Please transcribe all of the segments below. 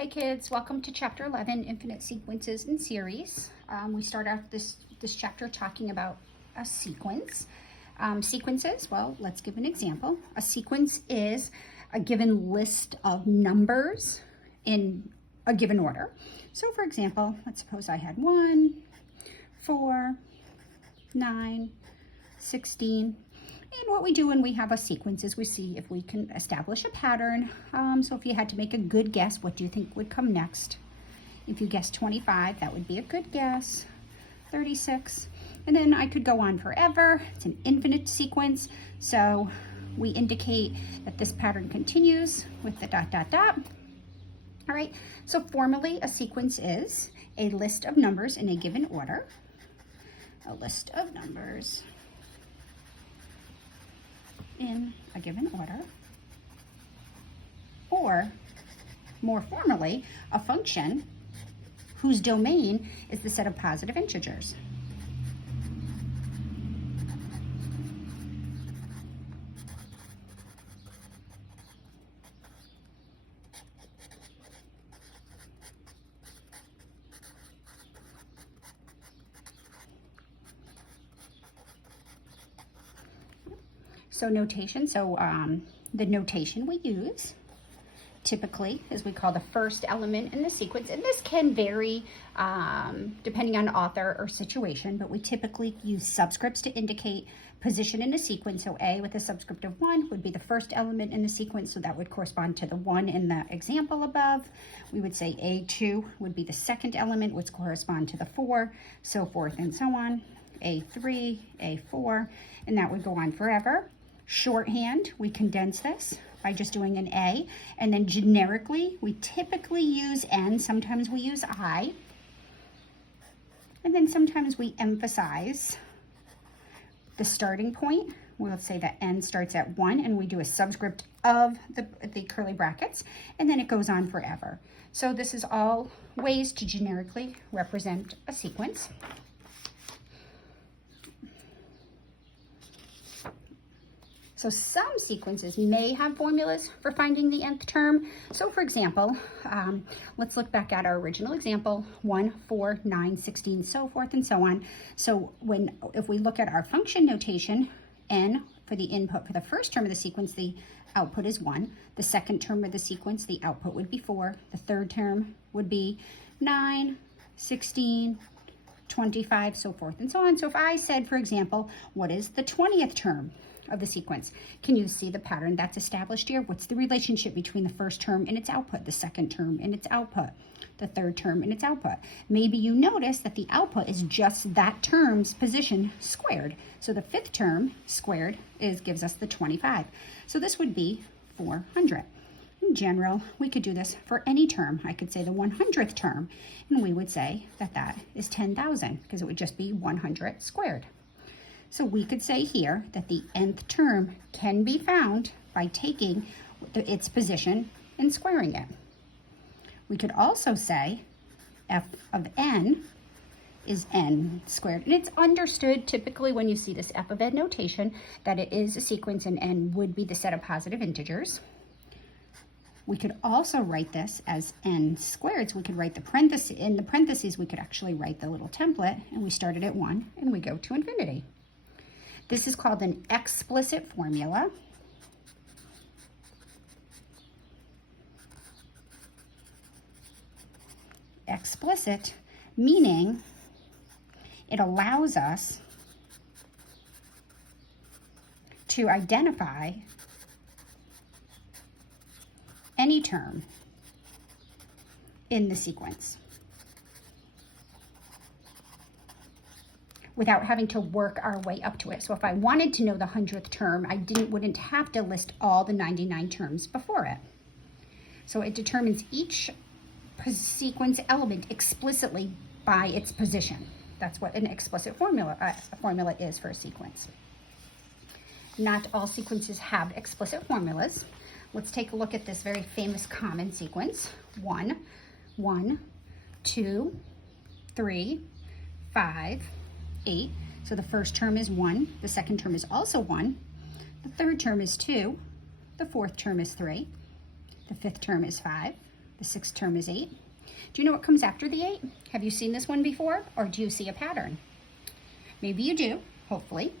Hey kids, welcome to chapter 11, Infinite Sequences and Series. We start out this chapter talking about a sequence. Sequences, well, let's give an example. A sequence is a given list of numbers in a given order. So for example, let's suppose I had 1, 4, 9, 16. And what we do when we have a sequence is we see if we can establish a pattern. So if you had to make a good guess, what do you think would come next? If you guessed 25, that would be a good guess. 36. And then I could go on forever. It's an infinite sequence. So we indicate that this pattern continues with the dot, dot, dot. All right, so formally a sequence is a list of numbers in a given order. A list of numbers in a given order, or more formally, a function whose domain is the set of positive integers. So notation, the notation we use typically is we call the first element in the sequence, and this can vary depending on author or situation, but we typically use subscripts to indicate position in a sequence. So A with a subscript of 1 would be the first element in the sequence, so that would correspond to the 1 in the example above. We would say A2 would be the second element, which correspond to the 4, so forth and so on. A3, A4, and that would go on forever. Shorthand, we condense this by just doing an A, and then generically, we typically use N, sometimes we use I, and then sometimes we emphasize the starting point. We'll say that N starts at 1, and we do a subscript of the curly brackets, and then it goes on forever. So this is all ways to generically represent a sequence. So some sequences may have formulas for finding the nth term. So for example, let's look back at our original example, 1, 4, 9, 16, so forth and so on. So if we look at our function notation, n for the input for the first term of the sequence, the output is 1. The second term of the sequence, the output would be 4. The third term would be 9, 16, 25, so forth and so on. So if I said, for example, what is the 20th term of the sequence? Can you see the pattern that's established here? What's the relationship between the first term and its output, the second term and its output, the third term and its output? Maybe you notice that the output is just that term's position squared. So the fifth term squared gives us the 25. So this would be 400. In general, we could do this for any term. I could say the 100th term, and we would say that that is 10,000 because it would just be 100 squared. So we could say here that the nth term can be found by taking its position and squaring it. We could also say f of n is n squared. And it's understood typically when you see this f of n notation that it is a sequence and n would be the set of positive integers. We could also write this as n squared. So we could write the parentheses. In the parentheses, we could actually write the little template, and we started at 1 and we go to infinity. This is called an explicit formula. Explicit meaning it allows us to identify any term in the sequence without having to work our way up to it. So if I wanted to know the 100th term, I wouldn't have to list all the 99 terms before it. So it determines each sequence element explicitly by its position. That's what an explicit formula is for a sequence. Not all sequences have explicit formulas. Let's take a look at this very famous common sequence. 1, 1, 2, 3, 5, 8. So the first term is 1. The second term is also 1. The third term is 2. The fourth term is 3. The fifth term is 5. The sixth term is 8. Do you know what comes after the 8? Have you seen this one before, or do you see a pattern? Maybe you do, hopefully.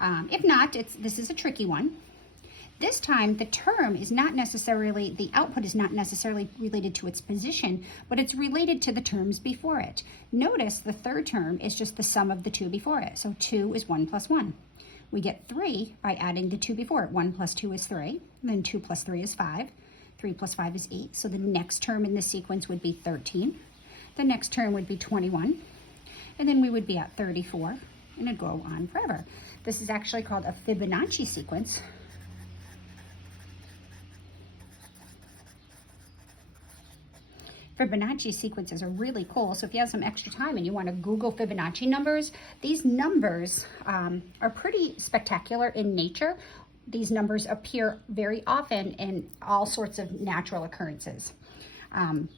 If not, this is a tricky one. This time, the term is not necessarily, the output is not necessarily related to its position, but it's related to the terms before it. Notice the third term is just the sum of the two before it. So 2 is 1 plus 1. We get 3 by adding the 2 before it. 1 plus 2 is 3. Then 2 plus 3 is 5. 3 plus 5 is 8. So the next term in this sequence would be 13. The next term would be 21. And then we would be at 34. And it'd go on forever. This is actually called a Fibonacci sequence. Fibonacci sequences are really cool. So if you have some extra time and you want to Google Fibonacci numbers, these numbers are pretty spectacular in nature. These numbers appear very often in all sorts of natural occurrences.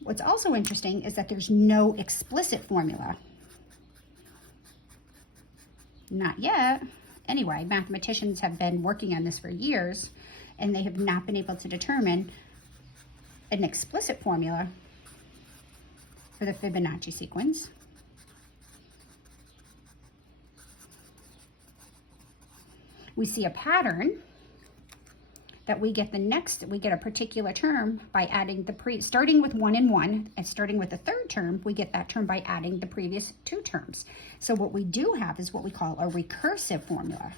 What's also interesting is that there's no explicit formula. Not yet. Anyway, mathematicians have been working on this for years, and they have not been able to determine an explicit formula for the Fibonacci sequence. We see a pattern that we get a particular term by adding starting with 1 and 1, and starting with the third term, we get that term by adding the previous two terms. So what we do have is what we call a recursive formula.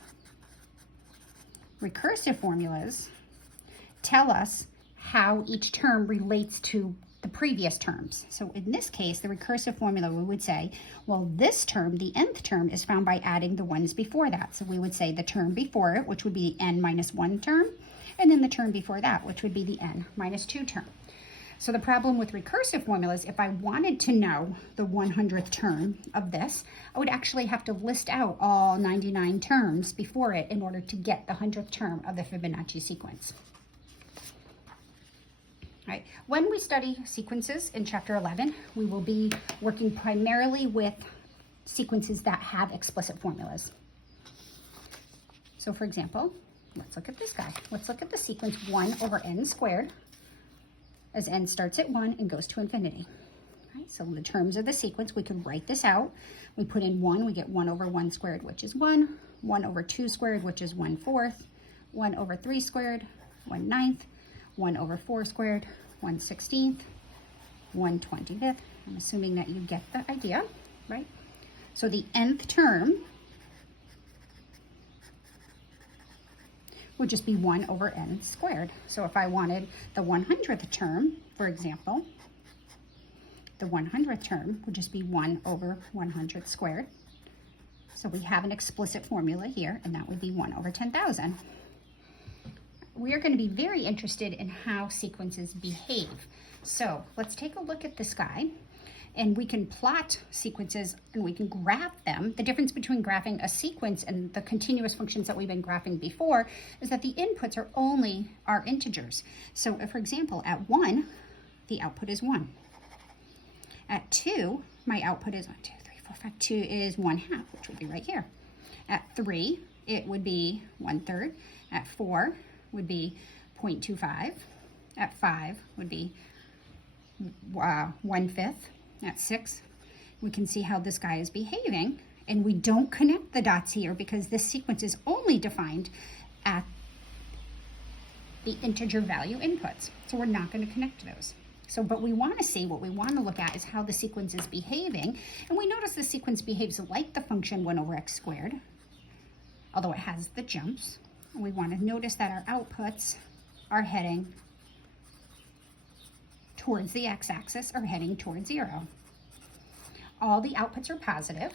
Recursive formulas tell us how each term relates to the previous terms. So in this case, the recursive formula, we would say, well, this term, the nth term, is found by adding the ones before that. So we would say the term before it, which would be the n minus 1 term, and then the term before that, which would be the n minus 2 term. So the problem with recursive formulas, if I wanted to know the 100th term of this, I would actually have to list out all 99 terms before it in order to get the 100th term of the Fibonacci sequence. Right. When we study sequences in chapter 11, we will be working primarily with sequences that have explicit formulas. So for example, let's look at this guy. Let's look at the sequence 1 over n squared, as n starts at 1 and goes to infinity. Right. So in the terms of the sequence, we can write this out. We put in 1, we get 1 over 1 squared, which is 1, 1 over 2 squared, which is 1/4, 1 over 3 squared, 1/9, 1 over 4 squared, 1/16, 1/25. I'm assuming that you get the idea, right? So the nth term would just be 1 over n squared. So if I wanted the 100th term, for example, the 100th term would just be 1 over 100 squared. So we have an explicit formula here, and that would be 1 over 10,000. We are going to be very interested in how sequences behave. So let's take a look at this guy, and we can plot sequences and we can graph them. The difference between graphing a sequence and the continuous functions that we've been graphing before is that the inputs are only our integers. So for example, at 1, the output is 1. At 2, my output is 1, 2, 3, 4, 5. 2 is 1/2, which would be right here. At 3, it would be 1/3. At 4, would be 0.25. At 5 would be 1/5. At 6, we can see how this guy is behaving, and we don't connect the dots here because this sequence is only defined at the integer value inputs. So we're not going to connect those. So, but we want to see, what we want to look at is how the sequence is behaving, and we notice the sequence behaves like the function 1 over x squared, although it has the jumps. We want to notice that our outputs are heading towards the x-axis, or heading towards 0. All the outputs are positive.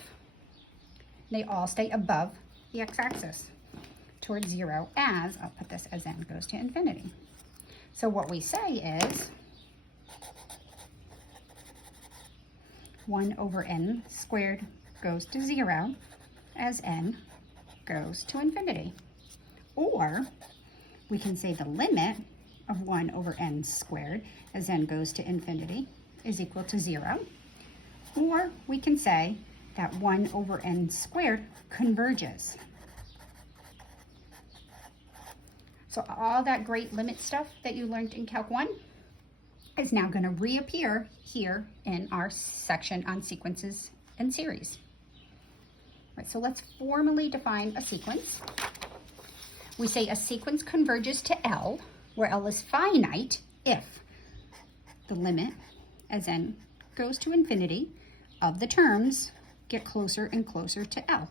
They all stay above the x-axis towards 0 as, I'll put this as n goes to infinity. So what we say is 1 over n squared goes to 0 as n goes to infinity. Or we can say the limit of 1 over n squared as n goes to infinity is equal to 0. Or we can say that 1 over n squared converges. So all that great limit stuff that you learned in Calc 1, is now going to reappear here in our section on sequences and series. All right, so let's formally define a sequence. We say a sequence converges to L, where L is finite if the limit as n goes to infinity of the terms get closer and closer to L.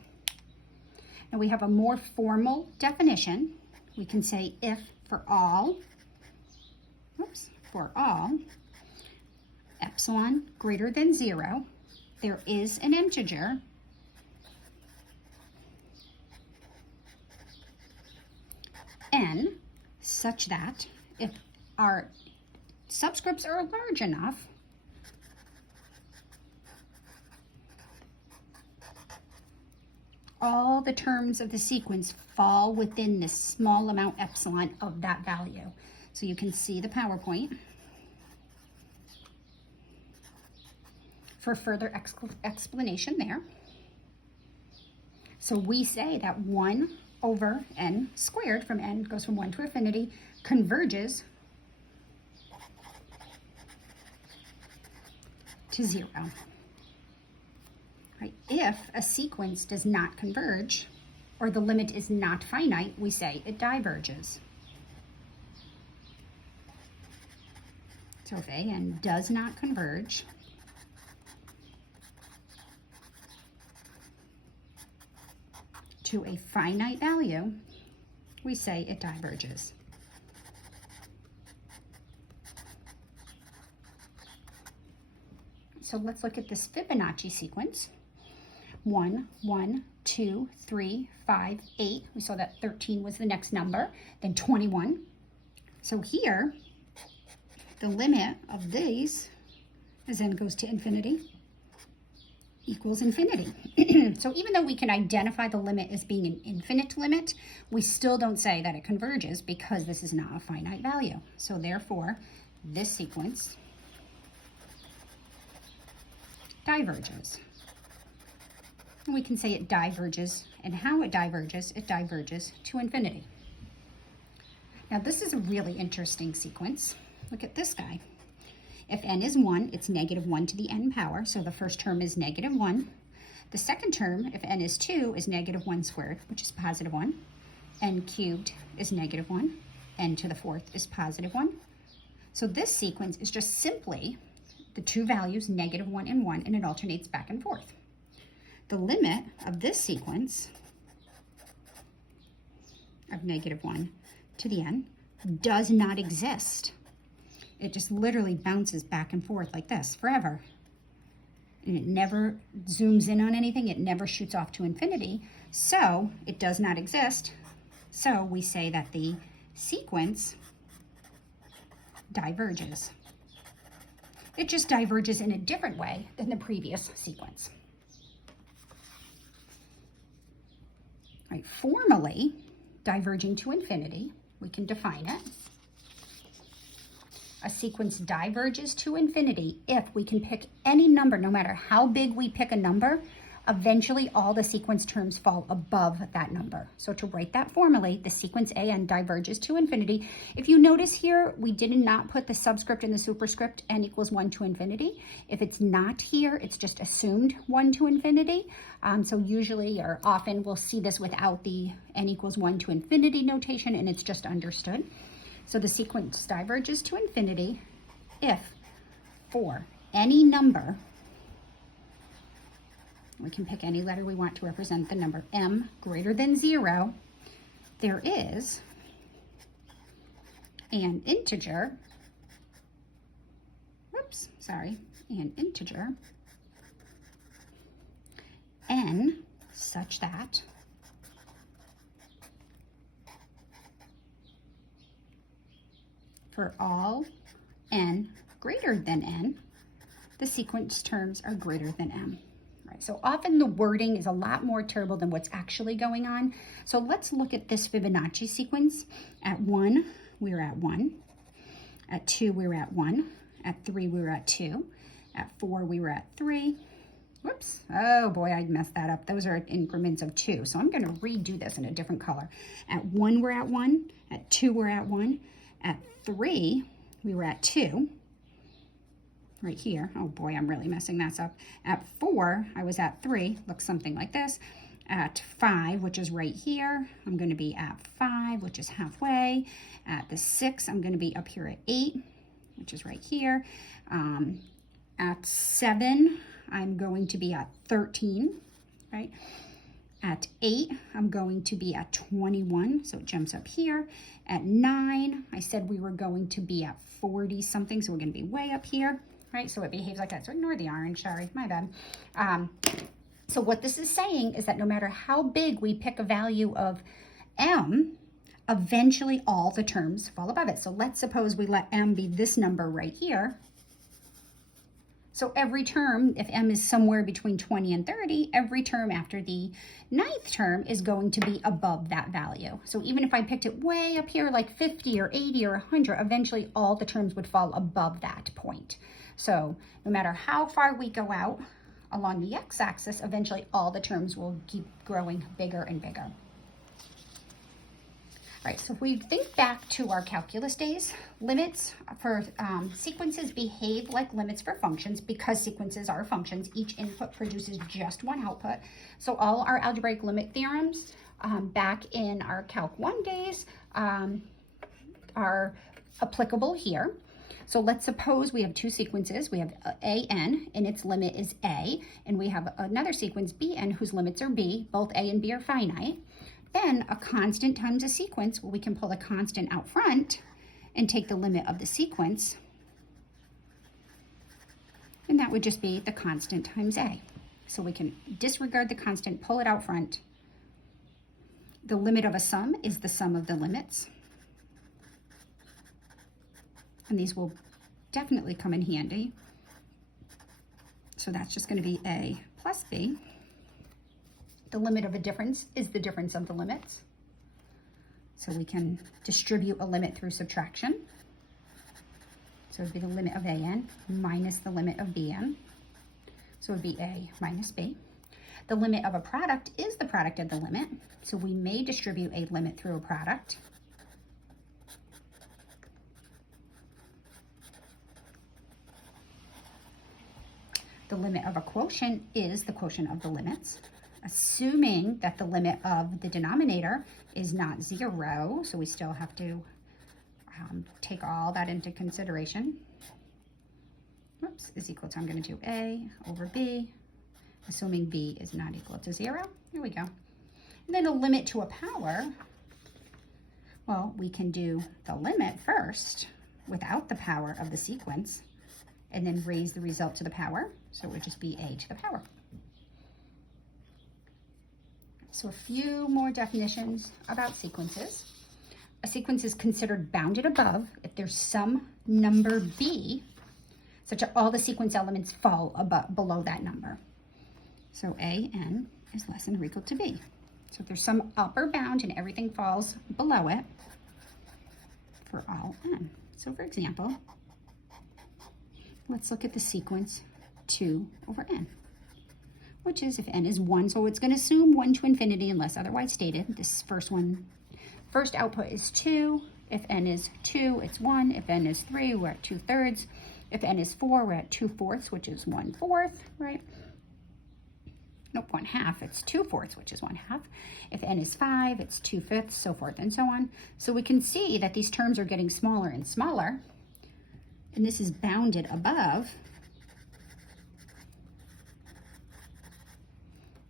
Now we have a more formal definition. We can say if for all epsilon greater than 0, there is an integer n such that if our subscripts are large enough, all the terms of the sequence fall within this small amount epsilon of that value. So you can see the PowerPoint for further explanation there. So we say that 1 over n squared, from n goes from 1 to infinity, converges to 0. Right? If a sequence does not converge, or the limit is not finite, we say it diverges. So if an does not converge, to a finite value, we say it diverges. So let's look at this Fibonacci sequence. 1, 1, 2, 3, 5, 8. We saw that 13 was the next number, then 21. So here, the limit of these, as n goes to infinity, equals infinity. So even though we can identify the limit as being an infinite limit, we still don't say that it converges because this is not a finite value. So therefore, this sequence diverges. And we can say it diverges, and how it diverges to infinity. Now this is a really interesting sequence. Look at this guy. If n is 1, it's negative 1 to the n power, so the first term is negative 1. The second term, if n is 2, is negative 1 squared, which is positive 1. N cubed is negative 1. N to the fourth is positive 1. So this sequence is just simply the two values, negative 1 and 1, and it alternates back and forth. The limit of this sequence of negative 1 to the n does not exist. It just literally bounces back and forth like this forever. And it never zooms in on anything. It never shoots off to infinity. So it does not exist. So we say that the sequence diverges. It just diverges in a different way than the previous sequence. Right, formally, diverging to infinity, we can define it. A sequence diverges to infinity if we can pick any number, no matter how big we pick a number, eventually all the sequence terms fall above that number. So to write that formally, the sequence an diverges to infinity. If you notice here, we did not put the subscript and the superscript n equals 1 to infinity. If it's not here, it's just assumed 1 to infinity. So usually or often we'll see this without the n equals 1 to infinity notation, and it's just understood. So the sequence diverges to infinity if for any number, we can pick any letter we want to represent the number m greater than 0, there is an integer, an integer n such that for all n greater than n, the sequence terms are greater than m. Right, so often the wording is a lot more terrible than what's actually going on. So let's look at this Fibonacci sequence. At 1, we were at 1. At 2, we were at 1. At 3, we were at 2. At 4, we were at 3. Whoops. Oh boy, I messed that up. Those are increments of 2. So I'm going to redo this in a different color. At 1, we're at 1. At 2, we're at 1. At 3, we were at 2. right here. Oh boy, I'm really messing that up. At 4, I was at 3, looks something like this. At 5, which is right here, I'm going to be at 5, which is halfway. At the 6, I'm going to be up here at 8, which is right here. At 7, I'm going to be at 13, right? At 8, I'm going to be at 21, so it jumps up here. At 9, I said we were going to be at 40 something, so we're going to be way up here, right? So it behaves like that. So ignore the orange, sorry, my bad. So what this is saying is that no matter how big we pick a value of m, eventually all the terms fall above it. So let's suppose we let m be this number right here. So every term, if m is somewhere between 20 and 30, every term after the 9th term is going to be above that value. So even if I picked it way up here, like 50 or 80 or 100, eventually all the terms would fall above that point. So no matter how far we go out along the x-axis, eventually all the terms will keep growing bigger and bigger. All right, so if we think back to our calculus days, limits for sequences behave like limits for functions because sequences are functions. Each input produces just one output. So all our algebraic limit theorems back in our Calc 1 days are applicable here. So let's suppose we have two sequences. We have an, and its limit is a, and we have another sequence, bn, whose limits are b. Both a and b are finite. Then a constant times a sequence, well, we can pull a constant out front and take the limit of the sequence, and that would just be the constant times a. So we can disregard the constant, pull it out front. The limit of a sum is the sum of the limits, and these will definitely come in handy. So that's just going to be a plus b. The limit of a difference is the difference of the limits. So we can distribute a limit through subtraction. So it would be the limit of an minus the limit of bn. So it would be a minus b. The limit of a product is the product of the limit. So we may distribute a limit through a product. The limit of a quotient is the quotient of the limits, assuming that the limit of the denominator is not 0, so we still have to take all that into consideration. Whoops, is equal to, I'm going to do a over b, assuming b is not equal to 0. Here we go. And then a limit to a power, well, we can do the limit first without the power of the sequence, and then raise the result to the power, so it would just be a to the power. So a few more definitions about sequences. A sequence is considered bounded above if there's some number b, such that all the sequence elements fall below that number. So an is less than or equal to b. So if there's some upper bound and everything falls below it for all n. So for example, let's look at the sequence 2 over n, which is if n is 1, so it's going to assume 1 to infinity unless otherwise stated. This first output is 2. If n is 2, it's 1. If n is 3, we're at 2/3. If n is 4, we're at 2/4, which is 1/4, right? Nope, 1/2, it's 2/4, which is 1/2. If n is 5, it's 2/5, so forth and so on. So we can see that these terms are getting smaller and smaller, and this is bounded above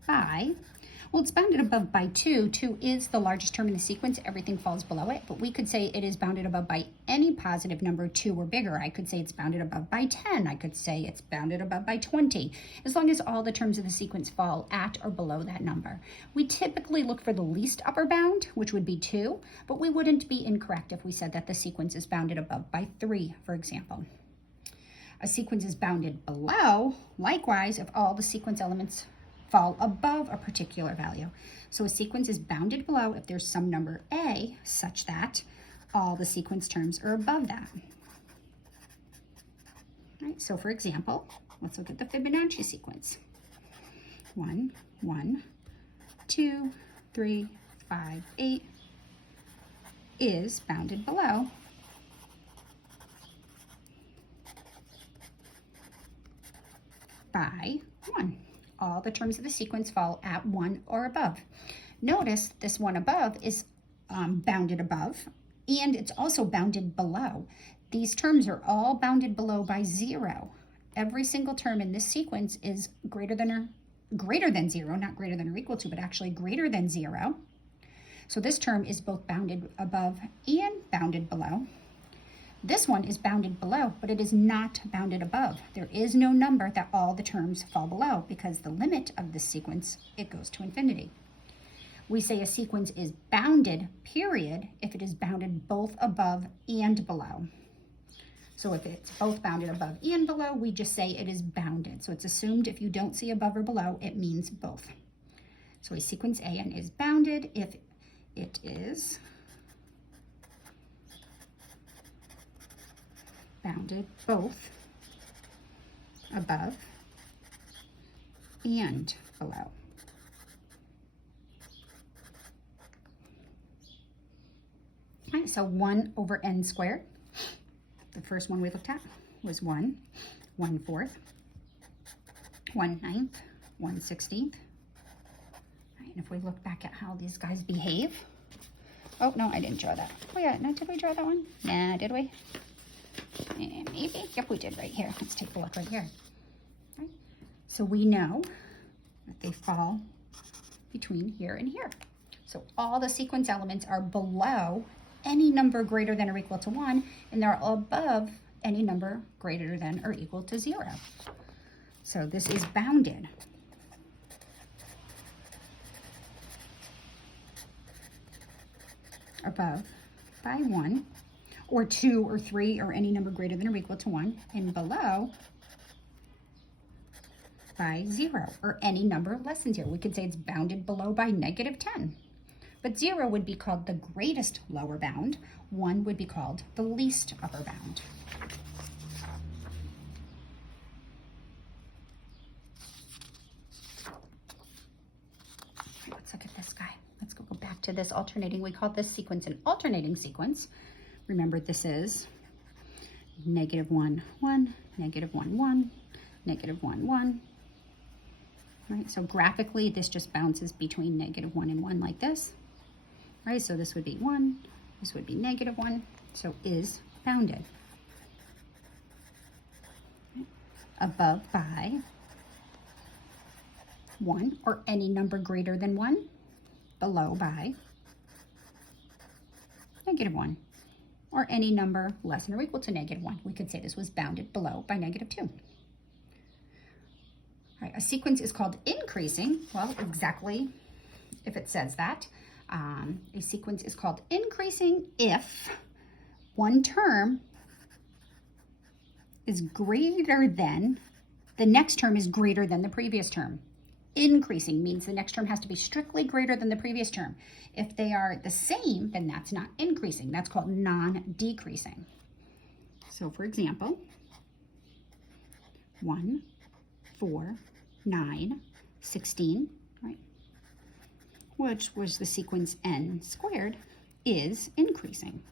by, well, it's bounded above by 2. 2 is the largest term in the sequence. Everything falls below it, but we could say it is bounded above by any positive number, 2 or bigger. I could say it's bounded above by 10. I could say it's bounded above by 20, as long as all the terms of the sequence fall at or below that number. We typically look for the least upper bound, which would be 2, but we wouldn't be incorrect if we said that the sequence is bounded above by 3, for example. A sequence is bounded below, likewise, if all the sequence elements fall above a particular value. So a sequence is bounded below if there's some number a such that all the sequence terms are above that. All right, so for example, let's look at the Fibonacci sequence. 1, 1, 2, 3, 5, 8 is bounded below by 1. All the terms of the sequence fall at 1 or above. Notice this one above is bounded above, and it's also bounded below. These terms are all bounded below by 0. Every single term in this sequence is greater than 0, not greater than or equal to, but actually greater than 0. So this term is both bounded above and bounded below. This one is bounded below, but it is not bounded above. There is no number that all the terms fall below, because the limit of this sequence, it goes to infinity. We say a sequence is bounded, period, if it is bounded both above and below. So if it's both bounded above and below, we just say it is bounded. So it's assumed if you don't see above or below, it means both. So a sequence AN is bounded if it is bounded both above and below. All right, so 1 over n squared. The first one we looked at was 1, 1/4, 1/9, 1/16. Right, and if we look back at how these guys behave, oh no, I didn't draw that. Oh yeah, no, did we draw that one? Nah, did we? Maybe. Yep, we did right here. Let's take a look right here. Right. So we know that they fall between here and here. So all the sequence elements are below any number greater than or equal to 1, and they're above any number greater than or equal to 0. So this is bounded. Above by 1, or 2 or 3, or any number greater than or equal to 1, and below by 0, or any number less than 0. We could say it's bounded below by -10. But 0 would be called the greatest lower bound. 1 would be called the least upper bound. Let's look at this guy. Let's go back to this alternating. We call this sequence an alternating sequence. Remember, this is -1, 1, -1, 1, -1, 1. Right, so graphically, this just bounces between -1 and 1 like this. Right, so this would be 1, this would be -1, so is bounded. Above by 1, or any number greater than 1, below by -1, or any number less than or equal to -1. We could say this was bounded below by -2. All right, a sequence is called increasing. Well, exactly if it says that. A sequence is called increasing if one term is greater than, the next term is greater than the previous term. Increasing means the next term has to be strictly greater than the previous term. If they are the same, then that's not increasing. That's called non-decreasing. So for example, 1, 4, 9, 16, right? Which was the sequence n squared, is increasing.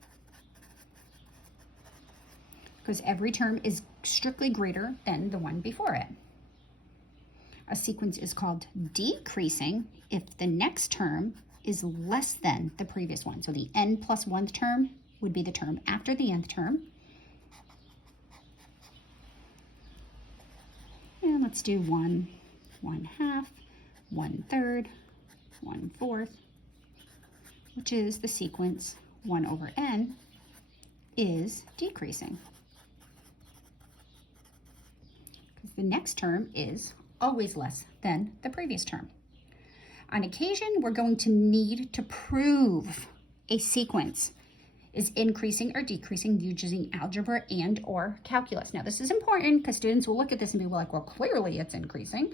Because every term is strictly greater than the one before it. A sequence is called decreasing if the next term is less than the previous one. So the n plus 1th term would be the term after the nth term. And let's do 1, 1/2, 1/3, 1/4, which is the sequence 1 over n is decreasing. Because the next term is always less than the previous term. On occasion, we're going to need to prove a sequence is increasing or decreasing using algebra and or calculus. Now, this is important because students will look at this and be like, well, clearly it's increasing.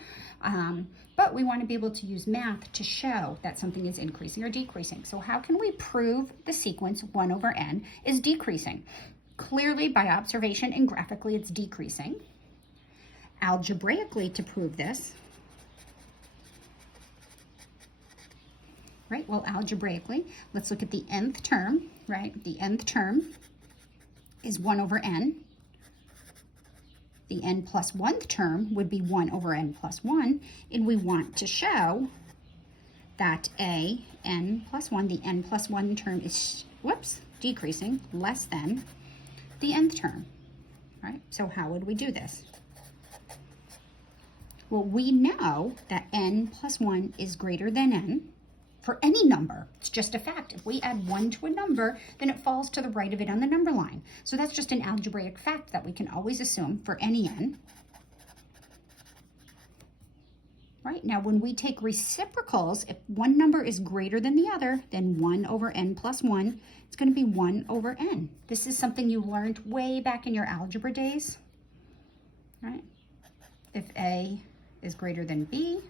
But we want to be able to use math to show that something is increasing or decreasing. So how can we prove the sequence 1 over n is decreasing? Clearly, by observation and graphically, it's decreasing. Algebraically, to prove this, right? Well, algebraically, let's look at the nth term, right? The nth term is 1 over n. the n plus 1th term would be 1 over n plus 1, and we want to show that a n plus 1, the n plus 1 term is, decreasing less than the nth term, right? So how would we do this? Well, we know that n plus 1 is greater than n for any number. It's just a fact. If we add 1 to a number, then it falls to the right of it on the number line. So that's just an algebraic fact that we can always assume for any n. Right, now when we take reciprocals, if one number is greater than the other, then 1 over n plus 1, it's going to be 1 over n. This is something you learned way back in your algebra days. Right? If a is greater than b,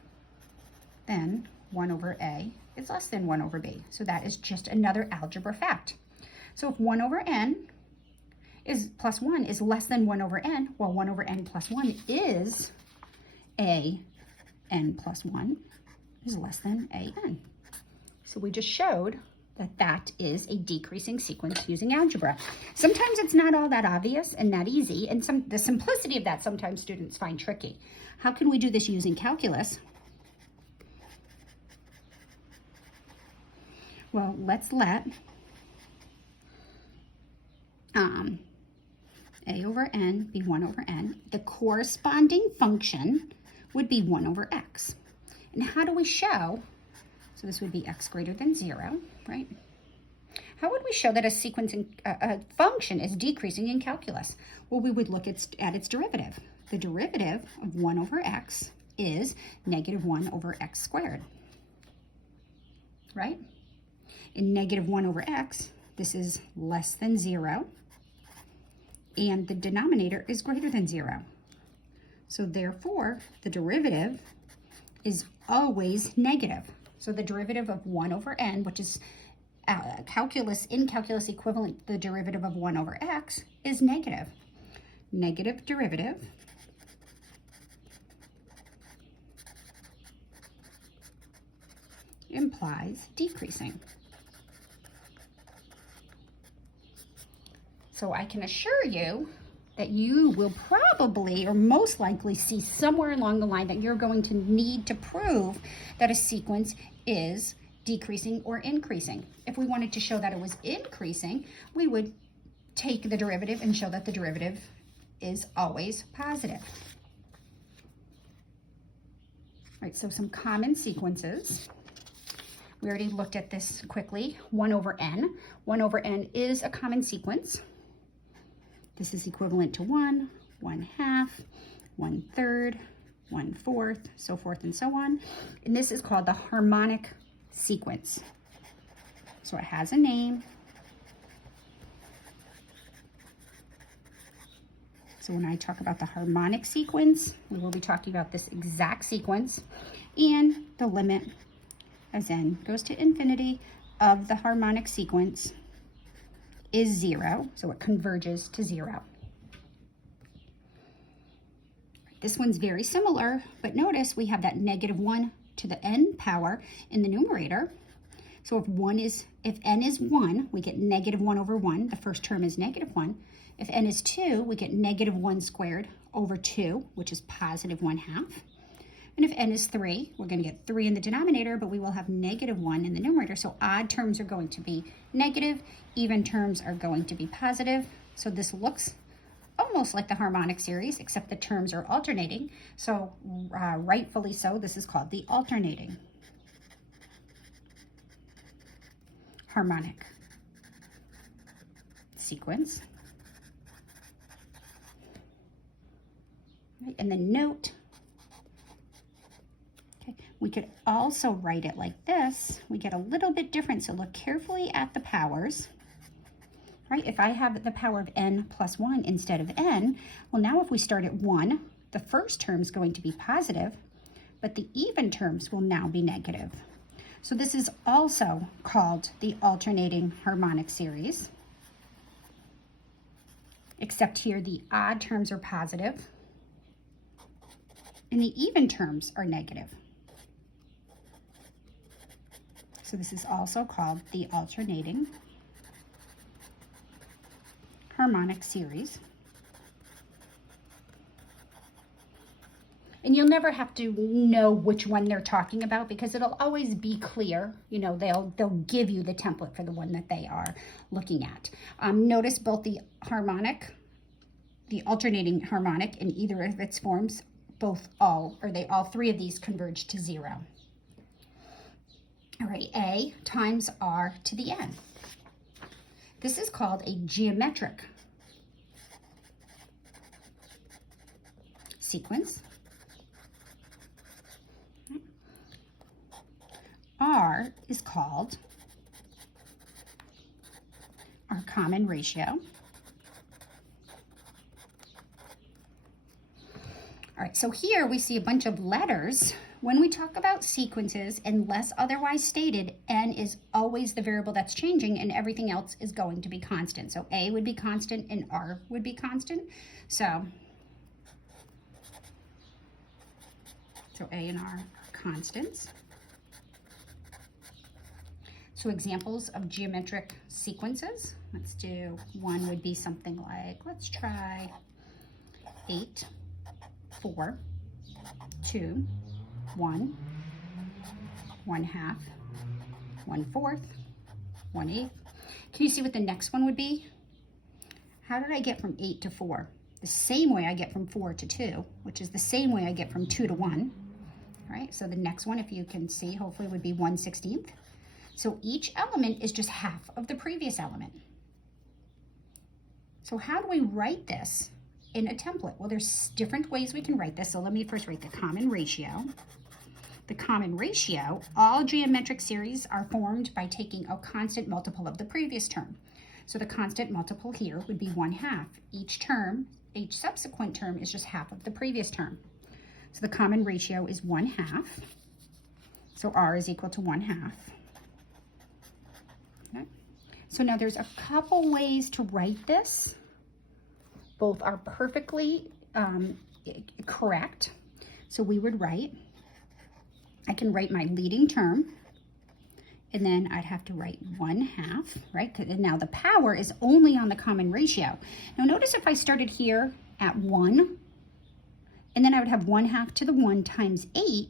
then 1 over a is less than 1 over b. So that is just another algebra fact. So if 1 over n is plus 1 is less than 1 over n, well, 1 over n plus 1 is a n plus 1 is less than a n. So we just showed that that is a decreasing sequence using algebra. Sometimes it's not all that obvious and that easy, and the simplicity of that sometimes students find tricky. How can we do this using calculus? Well, let's let a over n be 1 over n. The corresponding function would be 1 over x. And how do we show, so this would be x greater than 0, right? How would we show that a sequence, a function is decreasing in calculus? Well, we would look at its derivative. The derivative of 1 over x is negative 1 over x squared, right? In negative 1 over x, this is less than 0, and the denominator is greater than 0. So therefore, the derivative is always negative. So the derivative of 1 over n, which is in calculus equivalent, the derivative of 1 over x, is negative. Negative derivative implies decreasing. So I can assure you that you will probably or most likely see somewhere along the line that you're going to need to prove that a sequence is decreasing or increasing. If we wanted to show that it was increasing, we would take the derivative and show that the derivative is always positive. Right, so some common sequences. We already looked at this quickly. 1 over n. 1 over n is a common sequence. This is equivalent to 1, 1/2, 1/3, 1/4, so forth and so on. And this is called the harmonic sequence. So it has a name. So when I talk about the harmonic sequence, we will be talking about this exact sequence, and the limit as n goes to infinity of the harmonic sequence is 0, so it converges to 0. This one's very similar, but notice we have that negative 1 to the n power in the numerator. So if n is 1, we get negative 1 over 1. The first term is negative 1. If n is 2, we get negative 1 squared over 2, which is positive 1/2. And if n is 3, we're going to get 3 in the denominator, but we will have negative 1 in the numerator. So odd terms are going to be negative, even terms are going to be positive. So this looks almost like the harmonic series, except the terms are alternating. So rightfully so, this is called the alternating harmonic sequence. Right, and then note, we could also write it like this. We get a little bit different, so look carefully at the powers. Right, if I have the power of n plus 1 instead of n, well, now if we start at 1, the first term is going to be positive, but the even terms will now be negative. So this is also called the alternating harmonic series, except here the odd terms are positive and the even terms are negative. So this is also called the alternating harmonic series. And you'll never have to know which one they're talking about because it'll always be clear. You know, they'll give you the template for the one that they are looking at. Notice both the alternating harmonic in either of its forms, all three of these converge to 0. All right, A times R to the n. This is called a geometric sequence. R is called our common ratio. All right, so here we see a bunch of letters. When we talk about sequences, unless otherwise stated, n is always the variable that's changing and everything else is going to be constant. So A would be constant and R would be constant. So A and R are constants. So examples of geometric sequences. Let's do one would be something like, let's try 8, 4, 2, 1, 1/2, 1/4, 1/8. Can you see what the next one would be? How did I get from 8 to 4? The same way I get from 4 to 2, which is the same way I get from 2 to 1. All right, so the next one, if you can see, hopefully would be 1/16. So each element is just half of the previous element. So how do we write this in a template? Well, there's different ways we can write this. So let me first write the common ratio. The common ratio, all geometric series are formed by taking a constant multiple of the previous term. So the constant multiple here would be 1/2. Each subsequent term is just half of the previous term. So the common ratio is 1/2. So R is equal to 1/2. Okay. So now there's a couple ways to write this. Both are perfectly correct. So we would write, I can write my leading term, and then I'd have to write 1/2, right? And now the power is only on the common ratio. Now notice if I started here at 1, and then I would have 1/2 to the 1 times 8,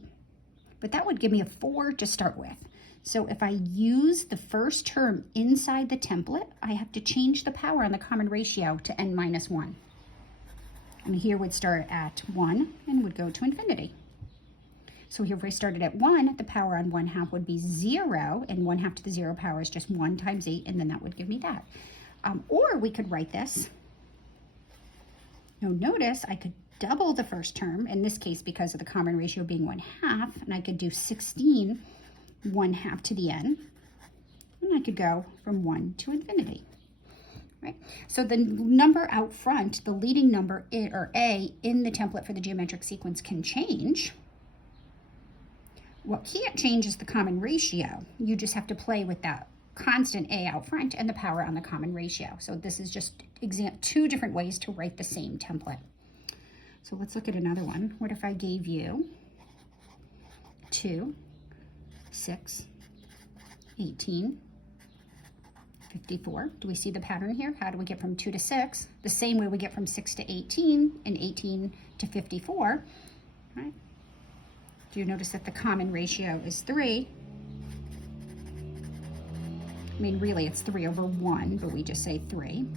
but that would give me a 4 to start with. So if I use the first term inside the template, I have to change the power on the common ratio to n minus 1. And here would start at 1 and would go to infinity. So here if I started at 1, the power on 1/2 would be 0, and 1/2 to the 0 power is just 1 times 8, and then that would give me that. Or we could write this. Now notice I could double the first term, in this case because of the common ratio being 1/2, and I could do 16 1/2 to the n, and I could go from 1 to infinity. Right? So the number out front, the leading number, or A, in the template for the geometric sequence can change. What can't change is the common ratio. You just have to play with that constant A out front and the power on the common ratio. So this is just two different ways to write the same template. So let's look at another one. What if I gave you 2, 6, 18, 54. Do we see the pattern here? How do we get from 2 to 6? The same way we get from 6 to 18 and 18 to 54. Right? Do you notice that the common ratio is 3? I mean, really, it's 3/1, but we just say 3.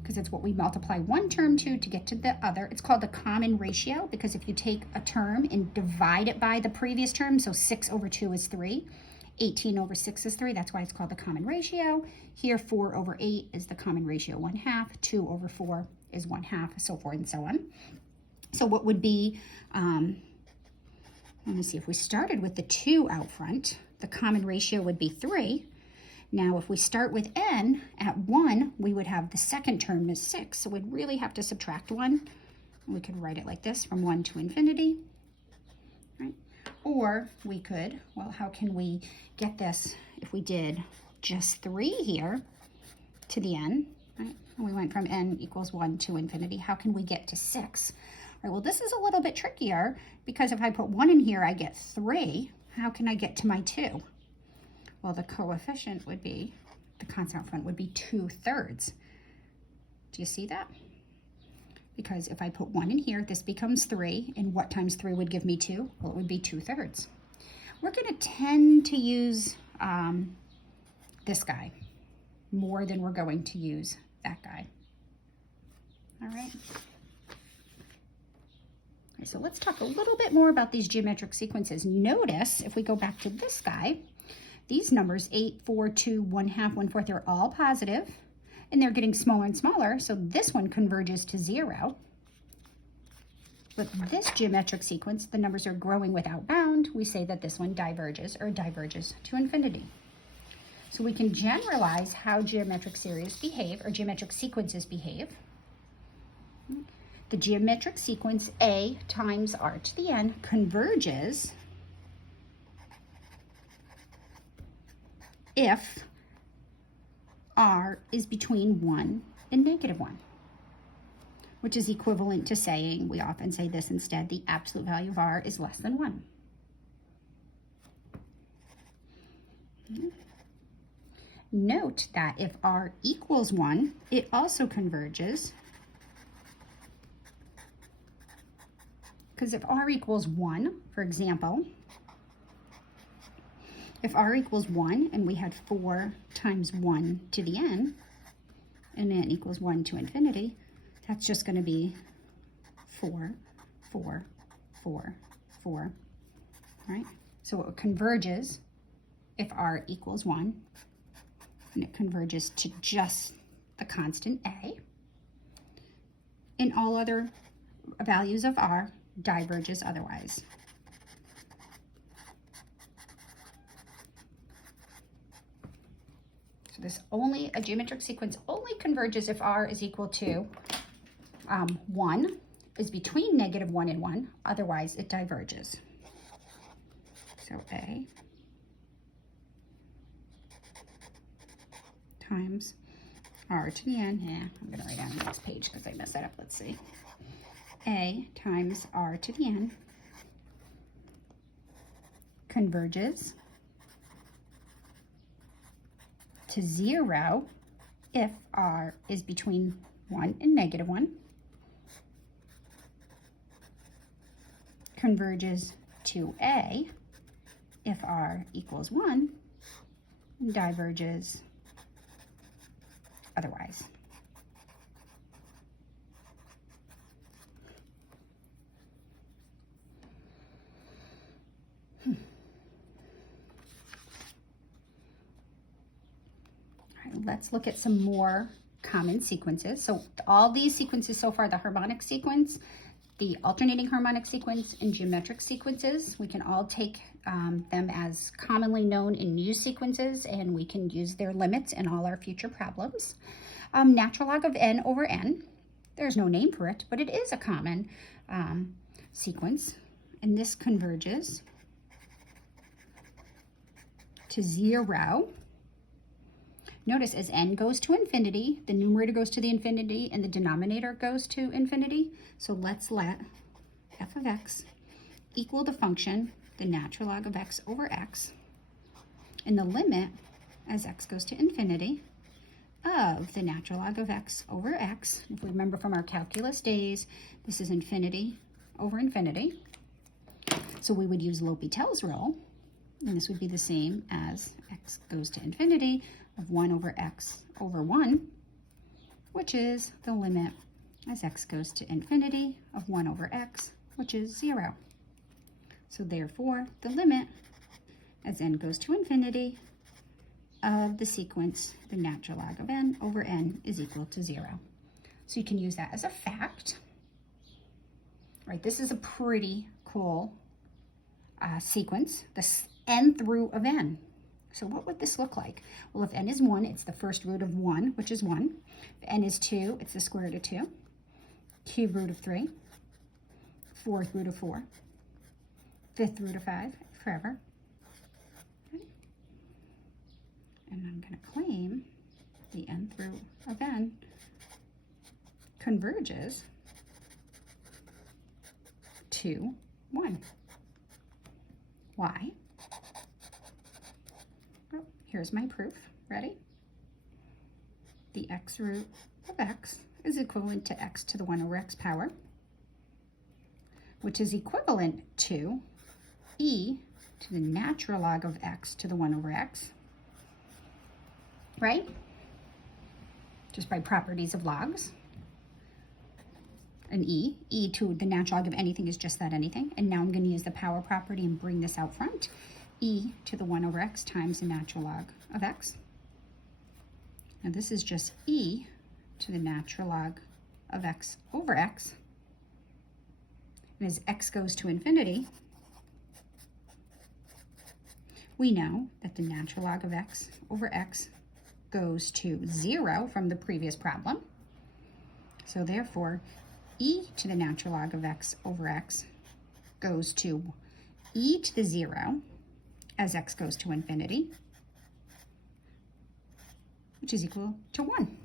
Because it's what we multiply one term to get to the other. It's called the common ratio because if you take a term and divide it by the previous term, so 6/2 is 3, 18/6 is 3, that's why it's called the common ratio. Here, 4/8 is the common ratio 1/2, 2/4 is 1/2, so forth and so on. So what would be, let me see, if we started with the 2 out front, the common ratio would be 3. Now, if we start with n at 1, we would have the second term is 6. So we'd really have to subtract 1. We could write it like this, from 1 to infinity. Right? Or we could, well, how can we get this if we did just 3 here to the n? Right? And we went from n equals 1 to infinity. How can we get to 6? All right, well, this is a little bit trickier because if I put 1 in here, I get 3. How can I get to my 2? Well, the coefficient would be, the constant out front would be 2/3. Do you see that? because if I put 1 in here, this becomes 3, and what times 3 would give me 2? Well, it would be 2/3. We're going to tend to use this guy more than we're going to use that guy. All right. So let's talk a little bit more about these geometric sequences. Notice, if we go back to this guy, these numbers, 8, 4, 2, 1/2, 1/4, they're all positive, and they're getting smaller and smaller, so this one converges to 0. With this geometric sequence, the numbers are growing without bound. We say that this one diverges to infinity. So we can generalize how geometric series behave, or geometric sequences behave. The geometric sequence a times r to the n converges if r is between 1 and -1, which is equivalent to saying, we often say this instead, the absolute value of r is less than 1. Note that if r equals 1, it also converges, because if r equals 1, for example, if r equals 1 and we had 4 times 1 to the n, and n equals 1 to infinity, that's just going to be 4, 4, 4, 4, right? So it converges if r equals 1, and it converges to just the constant a, and all other values of r diverges otherwise. So a geometric sequence only converges if r is equal to 1, is between -1 and 1, otherwise it diverges. So a times r to the n, I'm going to write on the next page because I messed that up. Let's see. A times r to the n converges to 0 if r is between 1 and -1, converges to a if r equals 1, and diverges otherwise. All right, let's look at some more common sequences. So all these sequences so far, the harmonic sequence, the alternating harmonic sequence, and geometric sequences, we can all take them as commonly known and used sequences, and we can use their limits in all our future problems. Natural log of n over n, there's no name for it, but it is a common sequence, and this converges to 0. Notice as n goes to infinity, the numerator goes to the infinity and the denominator goes to infinity. So let's let f of x equal the function, the natural log of x over x, and the limit as x goes to infinity of the natural log of x over x. If we remember from our calculus days, this is infinity over infinity. So we would use L'Hopital's rule, and this would be the same as x goes to infinity of 1 over x over 1, which is the limit as x goes to infinity of 1 over x, which is 0. So therefore, the limit as n goes to infinity of the sequence, the natural log of n over n, is equal to 0. So you can use that as a fact. Right, this is a pretty cool sequence, the nth root of n. So what would this look like? Well, if n is 1, it's the first root of 1, which is 1. If n is 2, it's the square root of 2. Cube root of 3. Fourth root of 4. Fifth root of 5, forever. Okay. And I'm going to claim the nth root of n converges to 1. Why? Here's my proof. Ready? The x root of x is equivalent to x to the 1 over x power, which is equivalent to e to the natural log of x to the 1 over x, right? Just by properties of logs. And e to the natural log of anything is just that anything. And now I'm going to use the power property and bring this out front. E to the 1 over x times the natural log of x. Now this is just e to the natural log of x over x. And as x goes to infinity, we know that the natural log of x over x goes to 0 from the previous problem. So therefore, e to the natural log of x over x goes to e to the 0 as x goes to infinity, which is equal to 1.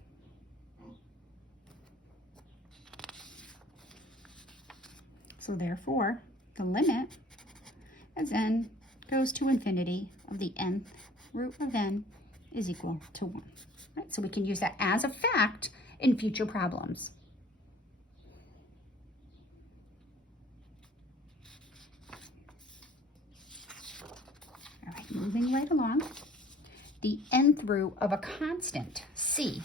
So therefore, the limit as n goes to infinity of the nth root of n is equal to 1. Right? So we can use that as a fact in future problems. All right, moving right along. The nth root of a constant, c.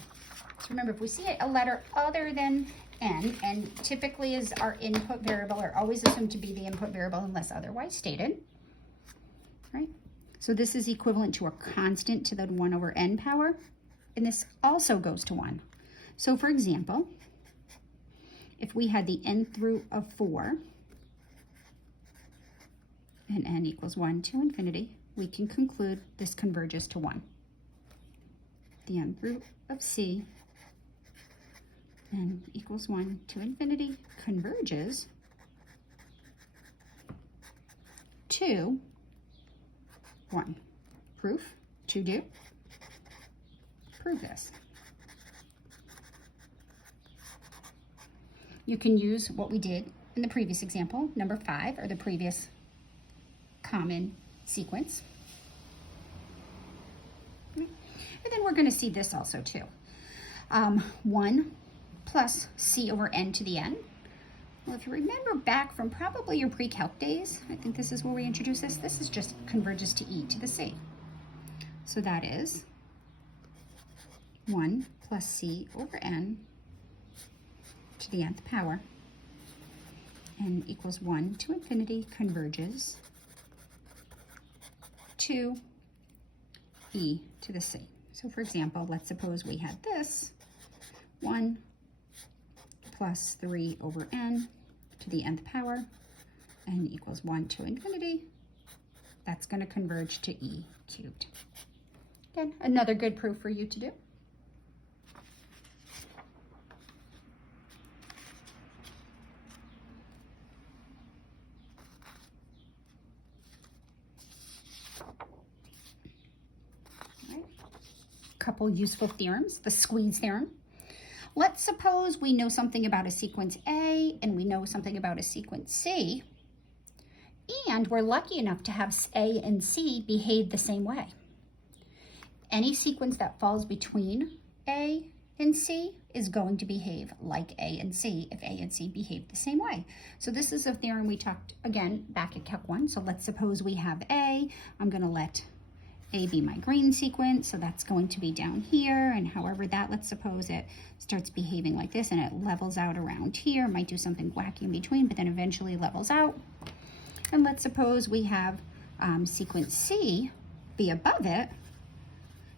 So remember, if we see a letter other than n, and typically is our input variable, or always assumed to be the input variable unless otherwise stated, right? So this is equivalent to a constant to the 1 over n power, and this also goes to 1. So for example, if we had the nth root of 4, and n equals 1 to infinity, we can conclude this converges to 1. The nth root of c, n equals 1 to infinity, converges to 1. Proof to do. Prove this. You can use what we did in the previous example, number 5, or the previous common sequence. And then we're going to see this also too. 1 plus c over n to the n. Well, if you remember back from probably your pre-calc days, I think this is where we introduced this. This is just converges to e to the c. So that is 1 plus c over n to the nth power. N equals 1 to infinity, converges to e to the c. So for example, let's suppose we had this 1 plus 3 over n to the nth power, n equals 1 to infinity. That's going to converge to e cubed. Again, another good proof for you to do. Couple useful theorems. The squeeze theorem. Let's suppose we know something about a sequence A and we know something about a sequence C, and we're lucky enough to have A and C behave the same way. Any sequence that falls between A and C is going to behave like A and C if A and C behave the same way. So this is a theorem we talked, again, back at Calc 1. So let's suppose we have A. I'm going to let A be my green sequence, so that's going to be down here, and however that, let's suppose it starts behaving like this and it levels out around here. Might do something wacky in between, but then eventually levels out. And let's suppose we have sequence C be above it,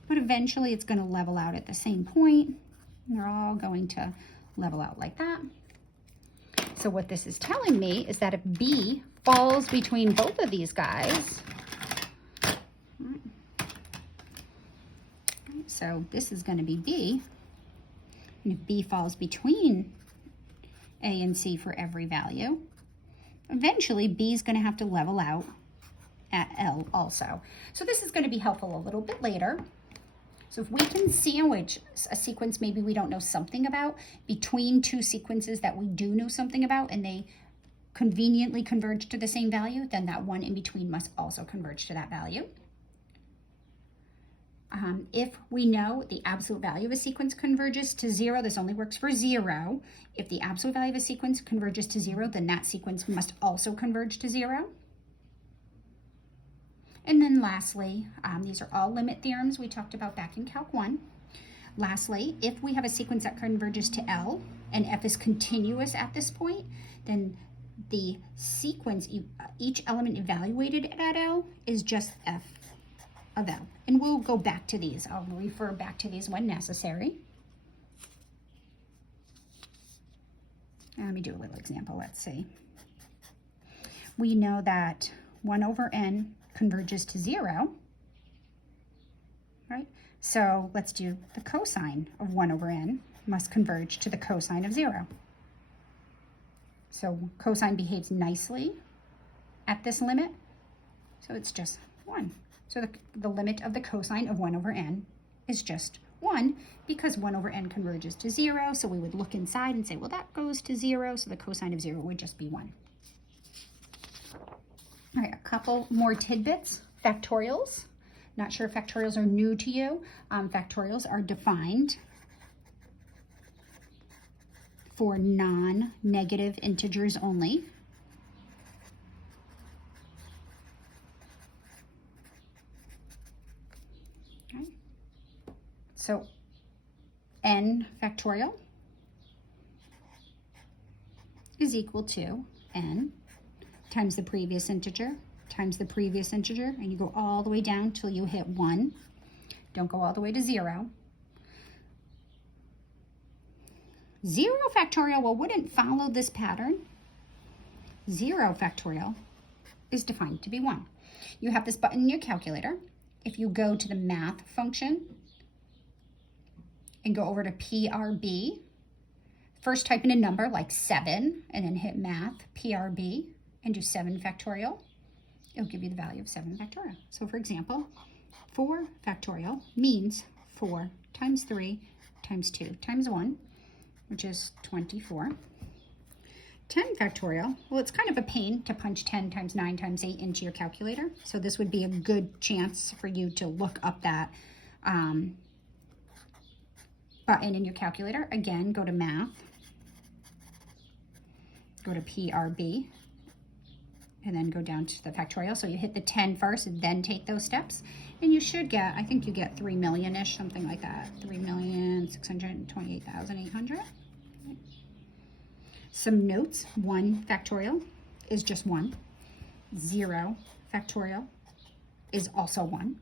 but eventually it's going to level out at the same point. And they're all going to level out like that. So what this is telling me is that if B falls between both of these guys, so this is going to be B, and if B falls between A and C for every value, eventually B is going to have to level out at L also. So this is going to be helpful a little bit later. So if we can sandwich a sequence maybe we don't know something about between two sequences that we do know something about, and they conveniently converge to the same value, then that one in between must also converge to that value. If we know the absolute value of a sequence converges to 0, this only works for 0. If the absolute value of a sequence converges to 0, then that sequence must also converge to 0. And then lastly, these are all limit theorems we talked about back in Calc 1. Lastly, if we have a sequence that converges to L and F is continuous at this point, then the sequence, each element evaluated at L is just F of L. And we'll go back to these. I'll refer back to these when necessary. Let me do a little example. Let's see. We know that 1 over n converges to 0, right? So let's do the cosine of 1 over n must converge to the cosine of 0. So cosine behaves nicely at this limit, so it's just 1. So the limit of the cosine of 1 over n is just 1 because 1 over n converges to 0, so we would look inside and say, well, that goes to 0, so the cosine of 0 would just be 1. All right, a couple more tidbits. Factorials. Not sure if factorials are new to you. Factorials are defined for non-negative integers only. Okay. So n factorial is equal to n times the previous integer, times the previous integer, and you go all the way down till you hit 1. Don't go all the way to 0. 0 factorial, well, wouldn't follow this pattern. 0 factorial is defined to be 1. You have this button in your calculator. If you go to the math function and go over to PRB, first type in a number like 7 and then hit math, PRB, and do 7 factorial. It'll give you the value of 7 factorial. So for example, 4 factorial means 4 times 3 times 2 times 1, which is 24. 10 factorial, well, it's kind of a pain to punch 10 times 9 times 8 into your calculator. So this would be a good chance for you to look up that button in your calculator. Again, go to math, go to PRB, and then go down to the factorial. So you hit the 10 first and then take those steps. And you should get, I think you get 3 million-ish, something like that. 3,628,800. Some notes. 1 factorial is just 1. 0 factorial is also 1.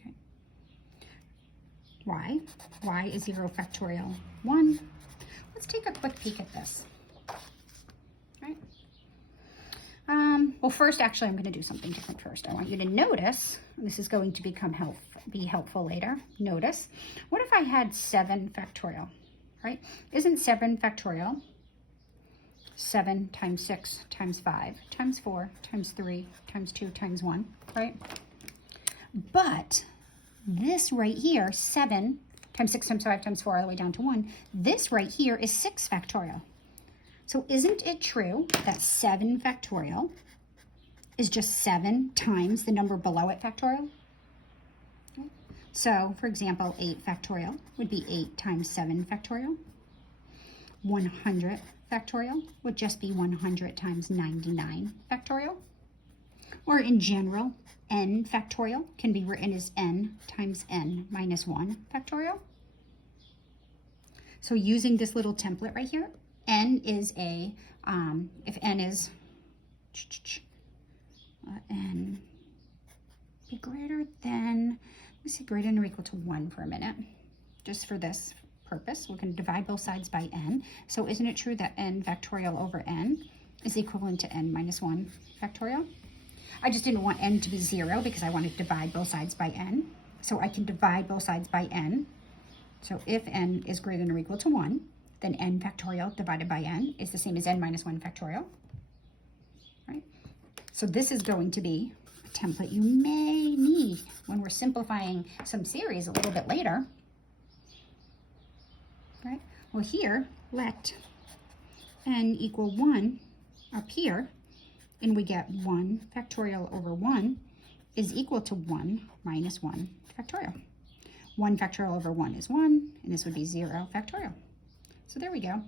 Okay. Why? Why is 0 factorial 1? Let's take a quick peek at this. Right. Well, first, actually, I'm going to do something different first. I want you to notice, this is going to be helpful later. Notice, what if I had 7 factorial, right? Isn't 7 factorial 7 times 6 times 5 times 4 times 3 times 2 times 1, right? But this right here, 7 times 6 times 5 times 4 all the way down to 1, this right here is 6 factorial. So isn't it true that 7 factorial is just 7 times the number below it factorial? Okay. So, for example, 8 factorial would be 8 times 7 factorial. 100 factorial would just be 100 times 99 factorial. Or in general, n factorial can be written as n times n minus 1 factorial. So using this little template right here, n is a, if n is, n be greater than, let's say greater than or equal to 1 for a minute, just for this purpose. We're going to divide both sides by n. So isn't it true that n factorial over n is equivalent to n minus 1 factorial? I just didn't want n to be 0 because I wanted to divide both sides by n. So I can divide both sides by n. So if n is greater than or equal to 1, then n factorial divided by n is the same as n minus 1 factorial, right? So this is going to be a template you may need when we're simplifying some series a little bit later, right? Well, here, let n equal 1 up here, and we get 1 factorial over 1 is equal to 1 minus 1 factorial. 1 factorial over 1 is 1, and this would be 0 factorial. So there we go.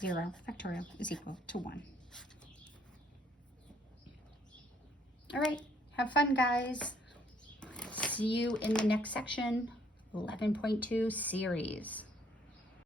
0 factorial is equal to 1. All right, have fun, guys. See you in the next section, 11.2 series.